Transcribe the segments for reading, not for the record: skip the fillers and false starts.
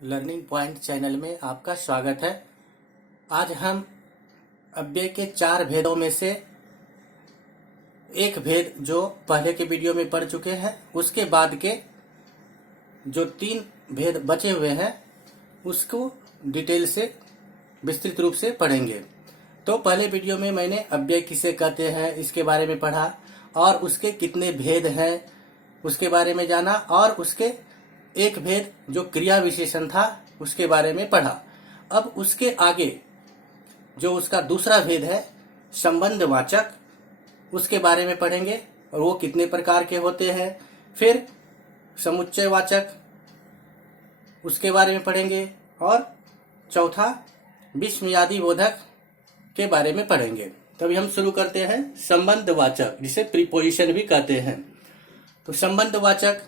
Learning point channel में आपका स्वागत है। आज हम अव्यय के 4 भेदों में से एक भेद जो पहले के वीडियो में पढ़ चुके हैं, उसके बाद के जो 3 भेद बचे हुए हैं उसको डिटेल से विस्तृत रूप से पढ़ेंगे। तो पहले वीडियो में मैंने अव्यय किसे कहते हैं इसके बारे में पढ़ा और उसके कितने भेद हैं उसके बारे में जाना, और उसके एक भेद जो क्रिया विशेषण था उसके बारे में पढ़ा। अब उसके आगे जो उसका दूसरा भेद है संबंधवाचक, उसके बारे में पढ़ेंगे और वो कितने प्रकार के होते हैं। फिर समुच्चयवाचक, उसके बारे में पढ़ेंगे, और चौथा विस्मयादि बोधक के बारे में पढ़ेंगे। तभी हम शुरू करते हैं संबंधवाचक, जिसे प्रीपोजिशन भी कहते हैं। तो संबंधवाचक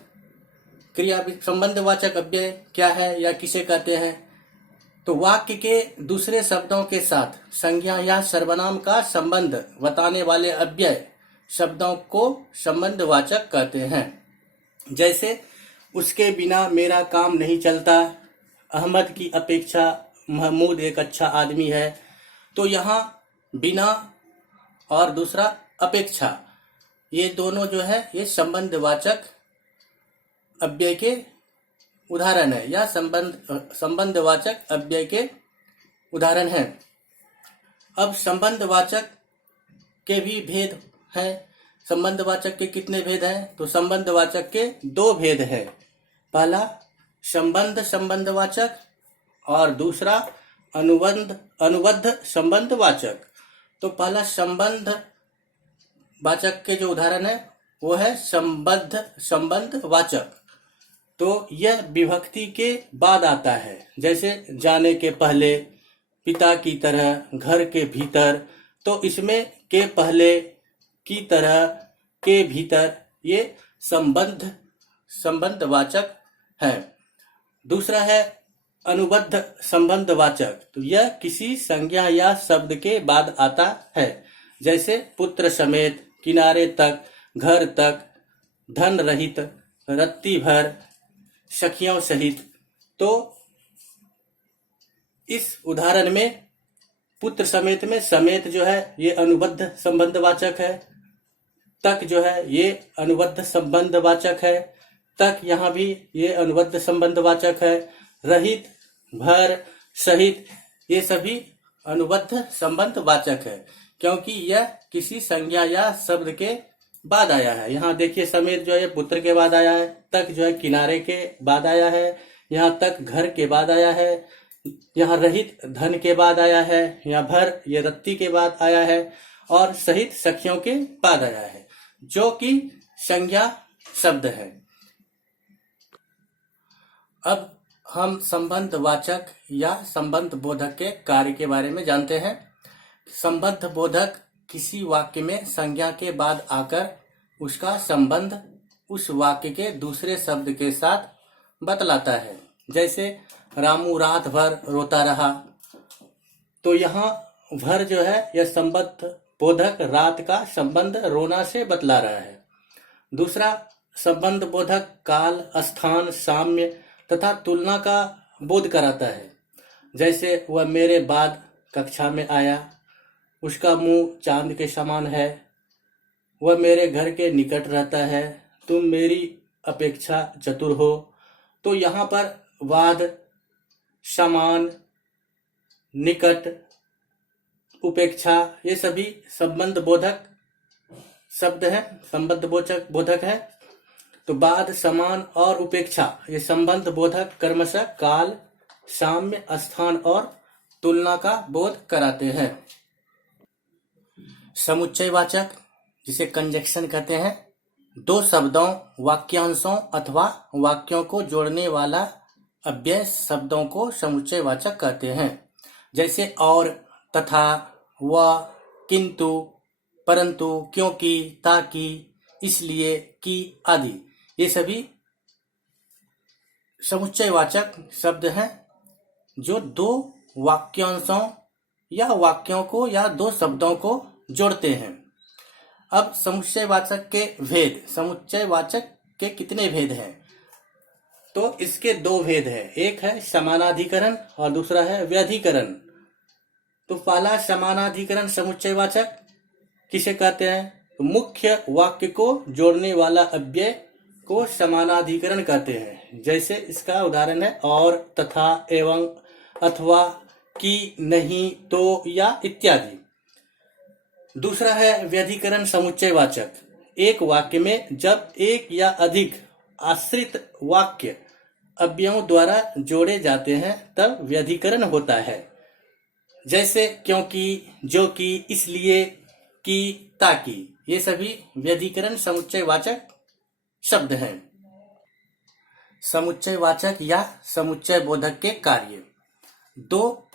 क्रिया, संबंधवाचक अव्यय क्या है या किसे कहते हैं? तो वाक्य के दूसरे शब्दों के साथ संज्ञा या सर्वनाम का संबंध बताने वाले अव्यय शब्दों को संबंधवाचक कहते हैं। जैसे उसके बिना मेरा काम नहीं चलता, अहमद की अपेक्षा महमूद एक अच्छा आदमी है। तो यहाँ बिना और दूसरा अपेक्षा, ये दोनों जो है ये संबंधवाचक अव्यय के उदाहरण है या संबंधवाचक अव्यय के उदाहरण हैं। अब संबंधवाचक के भी भेद हैं। संबंधवाचक के कितने भेद हैं? तो संबंधवाचक के 2 भेद हैं। पहला संबंधवाचक और दूसरा अनुबद्ध संबंधवाचक। तो पहला संबंधवाचक के जो उदाहरण है वो है संबंधवाचक। तो यह विभक्ति के बाद आता है, जैसे जाने के पहले, पिता की तरह, घर के भीतर। तो इसमें के पहले, की तरह, के भीतर, ये संबंधवाचक है। दूसरा है अनुबद्ध संबंधवाचक। तो यह किसी संज्ञा या शब्द के बाद आता है, जैसे पुत्र समेत, किनारे तक, घर तक, धन रहित, रत्ती भर, सखियों सहित। तो इस उदाहरण में पुत्र समेत में समेत जो है ये अनुबद्ध संबंधवाचक है, तक जो है ये अनुबद्ध संबंधवाचक है, तक यहाँ भी ये अनुबद्ध संबंधवाचक है, रहित, भर, सहित, ये सभी अनुबद्ध संबंधवाचक है, क्योंकि यह किसी संज्ञा या शब्द के बाद आया है। यहाँ देखिए समेत जो है पुत्र के बाद आया है, तक जो है किनारे के बाद आया है, यहाँ तक घर के बाद आया है, यहाँ रहित धन के बाद आया है, यहाँ भर ये रत्ती के बाद आया है, और सहित सखियों के बाद आया है, जो कि संज्ञा शब्द है। अब हम संबंधवाचक या संबंध बोधक के कार्य के बारे में जानते हैं। संबंध बोधक किसी वाक्य में संज्ञा के बाद आकर उसका संबंध उस वाक्य के दूसरे शब्द के साथ बतलाता है। जैसे रामू रात भर रोता रहा। तो यहाँ भर जो है यह संबंध बोधक रात का संबंध रोना से बतला रहा है। दूसरा संबंध बोधक काल, स्थान, साम्य तथा तुलना का बोध कराता है। जैसे वह मेरे बाद कक्षा में आया, उसका मुंह चांद के समान है, वह मेरे घर के निकट रहता है, तुम मेरी अपेक्षा चतुर हो। तो यहाँ पर वाद, समान, निकट, उपेक्षा, ये सभी संबंध बोधक शब्द है, संबंध बोधक है। तो बाद, समान और उपेक्षा ये संबंध बोधक क्रमशः काल, साम्य, स्थान और तुलना का बोध कराते हैं। समुच्चयवाचक, जिसे कंजक्शन कहते हैं, 2 शब्दों, वाक्यांशों अथवा वाक्यों को जोड़ने वाला अव्यय शब्दों को समुच्चयवाचक कहते हैं। जैसे और, तथा, व, किंतु, परंतु, क्योंकि, ताकि, इसलिए, कि आदि, ये सभी समुच्चयवाचक शब्द हैं जो 2 वाक्यांशों या वाक्यों को या 2 शब्दों को जोड़ते हैं। अब समुच्चयवाचक के भेद, समुच्चयवाचक के कितने भेद हैं? तो इसके दो भेद है, एक है समानाधिकरण और दूसरा है व्यधिकरण। तो पहला समानाधिकरण समुच्चयवाचक किसे कहते हैं? तो मुख्य वाक्य को जोड़ने वाला अव्यय को समानाधिकरण कहते हैं। जैसे इसका उदाहरण है और, तथा, एवं, अथवा, कि, नहीं, तो या इत्यादि। दूसरा है व्यधिकरण समुच्चयवाचक। एक वाक्य में जब एक या अधिक आश्रित वाक्य अव्ययों द्वारा जोड़े जाते हैं तब व्यधिकरण होता है। जैसे क्योंकि, जो कि, इसलिए, कि, ताकि, ये सभी व्यधिकरण समुच्चयवाचक शब्द हैं। समुच्चयवाचक या समुच्चय बोधक के कार्य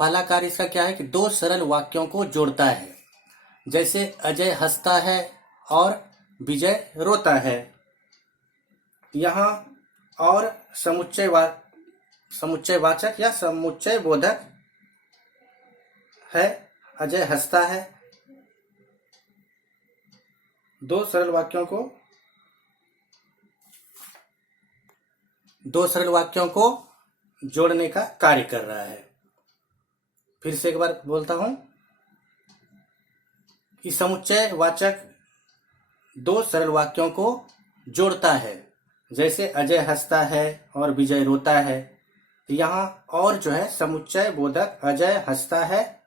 पहला कार्य इसका क्या है कि दो सरल वाक्यों को जोड़ता है। जैसे अजय हंसता है और विजय रोता है। यहाँ और समुच्चयवाचक या समुच्चय बोधक है अजय हंसता है। दो सरल वाक्यों को जोड़ने का कार्य कर रहा है। फिर से एक बार बोलता हूं कि समुच्चयवाचक दो सरल वाक्यों को जोड़ता है। जैसे अजय हंसता है और विजय रोता है। यहाँ और जो है समुच्चय बोधक अजय हंसता है,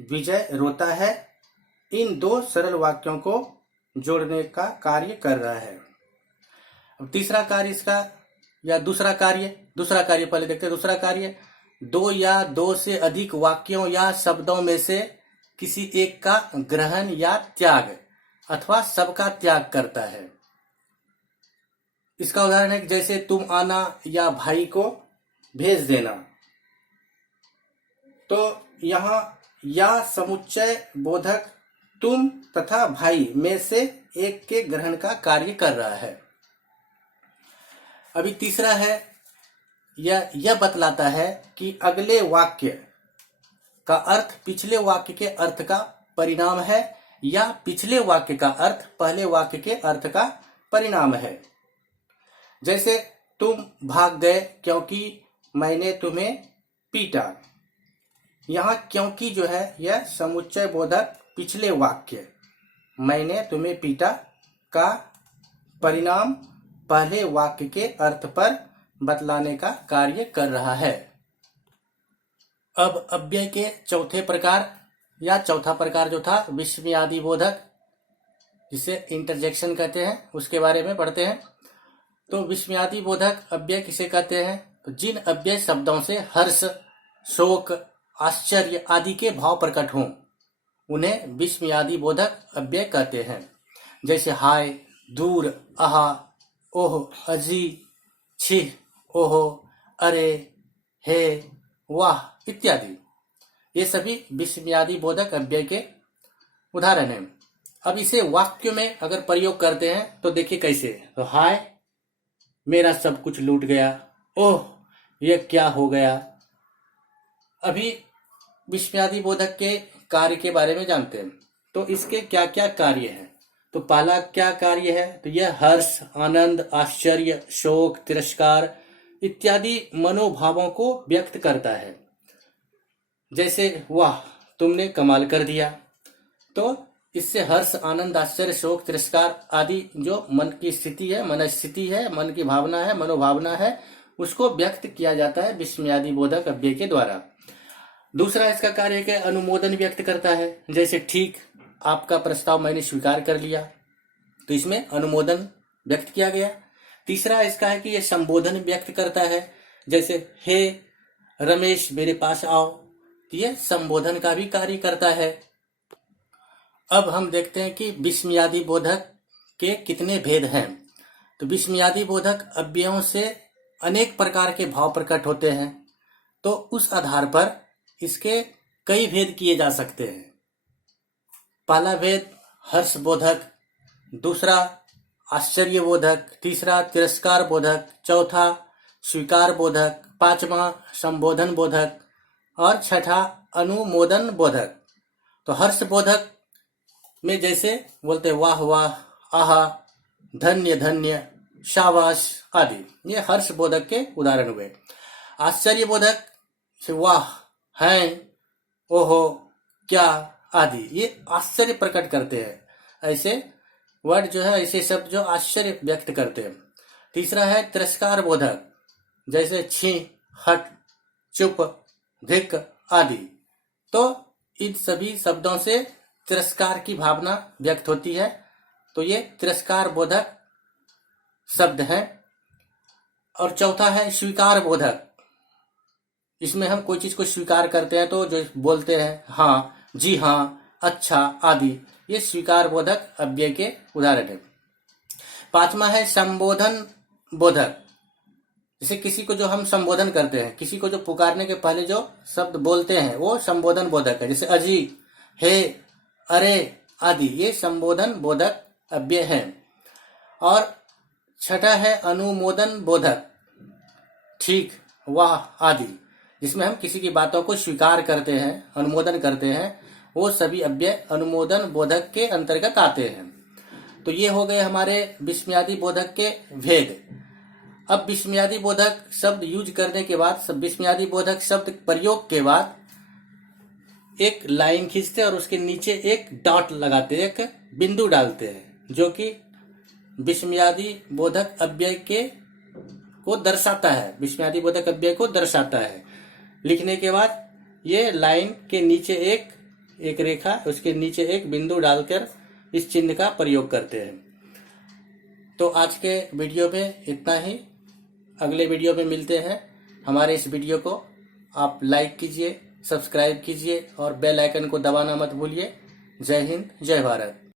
विजय रोता है, इन दो सरल वाक्यों को जोड़ने का कार्य कर रहा है। अब तीसरा कार्य इसका या दूसरा कार्य पहले देखते हैं। दूसरा कार्य दो या दो से अधिक वाक्यों या शब्दों में से किसी एक का ग्रहण या त्याग अथवा सबका त्याग करता है। इसका उदाहरण है कि जैसे तुम आना या भाई को भेज देना। तो यहाँ या समुच्चय बोधक तुम तथा भाई में से एक के ग्रहण का कार्य कर रहा है। अभी तीसरा है यह बतलाता है कि अगले वाक्य का अर्थ पिछले वाक्य के अर्थ का परिणाम है या पिछले वाक्य का अर्थ पहले वाक्य के अर्थ का परिणाम है। जैसे तुम भाग गए क्योंकि मैंने तुम्हें पीटा। यहाँ क्योंकि जो है यह समुच्चय बोधक पिछले वाक्य मैंने तुम्हें पीटा का परिणाम पहले वाक्य के अर्थ पर बतलाने का कार्य कर रहा है। अब अव्यय के चौथा प्रकार जो था विस्मयादि बोधक, जिसे इंटरजेक्शन कहते हैं, उसके बारे में पढ़ते हैं। तो विस्मयादि बोधक अव्यय किसे कहते हैं? तो जिन अव्यय शब्दों से हर्ष, शोक, आश्चर्य आदि के भाव प्रकट हों उन्हें विस्मयादि बोधक अव्यय कहते हैं। जैसे हाय, दूर, आहा, ओह, अजी, छिह, ओहो, अरे, हे, वाह इत्यादि। ये सभी विस्मयादि बोधक अव्यय के उदाहरण हैं। अब इसे वाक्य में अगर प्रयोग करते हैं तो देखिए कैसे। तो हाय, मेरा सब कुछ लूट गया। ओह, यह क्या हो गया। अभी विस्मयादि बोधक के कार्य के बारे में जानते हैं। तो इसके क्या क्या कार्य हैं? तो पहला क्या कार्य है? तो यह हर्ष, आनंद, आश्चर्य, शोक, तिरस्कार इत्यादि मनोभावों को व्यक्त करता है। जैसे वाह, तुमने कमाल कर दिया। तो इससे हर्ष, आनंद, आश्चर्य, शोक, तिरस्कार आदि जो मन की स्थिति है, मनस्थिति है, मन की भावना है, मनोभावना है, उसको व्यक्त किया जाता है विस्मयादि बोधक अव्यय के द्वारा। दूसरा इसका कार्य है कि अनुमोदन व्यक्त करता है। जैसे ठीक, आपका प्रस्ताव मैंने स्वीकार कर लिया। तो इसमें अनुमोदन व्यक्त किया गया। तीसरा इसका है कि यह संबोधन व्यक्त करता है। जैसे हे रमेश, मेरे पास आओ। तो यह संबोधन का भी कार्य करता है। अब हम देखते हैं कि विस्मयादि बोधक के कितने भेद हैं। तो विस्मयादि बोधक अव्ययों से अनेक प्रकार के भाव प्रकट होते हैं। तो उस आधार पर इसके कई भेद किए जा सकते हैं। पहला भेद हर्ष बोधक, दूसरा आश्चर्य बोधक, तीसरा तिरस्कार बोधक, चौथा स्वीकार बोधक, पांचवा संबोधन बोधक और छठा अनुमोदन बोधक। तो हर्ष बोधक में जैसे बोलते वाह वाह, आहा, धन्य धन्य, शाबाश आदि। ये हर्षबोधक के उदाहरण हुए। आश्चर्यबोधक वाह, हैं, ओहो, क्या आदि, ये आश्चर्य प्रकट करते हैं। ऐसे वर्ड जो है, ऐसे शब्द जो आश्चर्य व्यक्त करते हैं। तीसरा है तिरस्कार बोधक, जैसे छी, हट, चुप, धिक आदि। तो इन सभी शब्दों से तिरस्कार की भावना व्यक्त होती है, तो ये तिरस्कार बोधक शब्द हैं। और चौथा है स्वीकार बोधक। इसमें हम कोई चीज को स्वीकार करते हैं तो जो बोलते हैं हाँ, जी हाँ, अच्छा आदि, ये स्वीकार बोधक अव्यय के उदाहरण है। पांचवा है संबोधन बोधक। जैसे किसी को जो हम संबोधन करते हैं, किसी को जो पुकारने के पहले जो शब्द बोलते हैं वो संबोधन बोधक है। जैसे अजी, हे, अरे आदि, ये संबोधन बोधक अव्यय है। और छठा है अनुमोदन बोधक, ठीक, वाह आदि, जिसमें हम किसी की बातों को स्वीकार करते हैं, अनुमोदन करते हैं, वो सभी अव्यय अनुमोदन बोधक के अंतर्गत आते हैं। तो ये हो गए हमारे विस्मयादि बोधक के भेद। अब विस्मयादि बोधक शब्द यूज करने के बाद, विस्मयादि बोधक शब्द प्रयोग के बाद एक लाइन खींचते और उसके नीचे एक डॉट लगाते, एक बिंदु डालते हैं, जो कि विस्मयादि बोधक अव्यय के को दर्शाता है, विस्मयादि बोधक अव्यय को दर्शाता है। लिखने के बाद ये लाइन के नीचे एक रेखा, उसके नीचे एक बिंदु डालकर इस चिन्ह का प्रयोग करते हैं। तो आज के वीडियो में इतना ही। अगले वीडियो में मिलते हैं। हमारे इस वीडियो को आप लाइक कीजिए, सब्सक्राइब कीजिए और बेल आइकन को दबाना मत भूलिए। जय हिंद, जय भारत।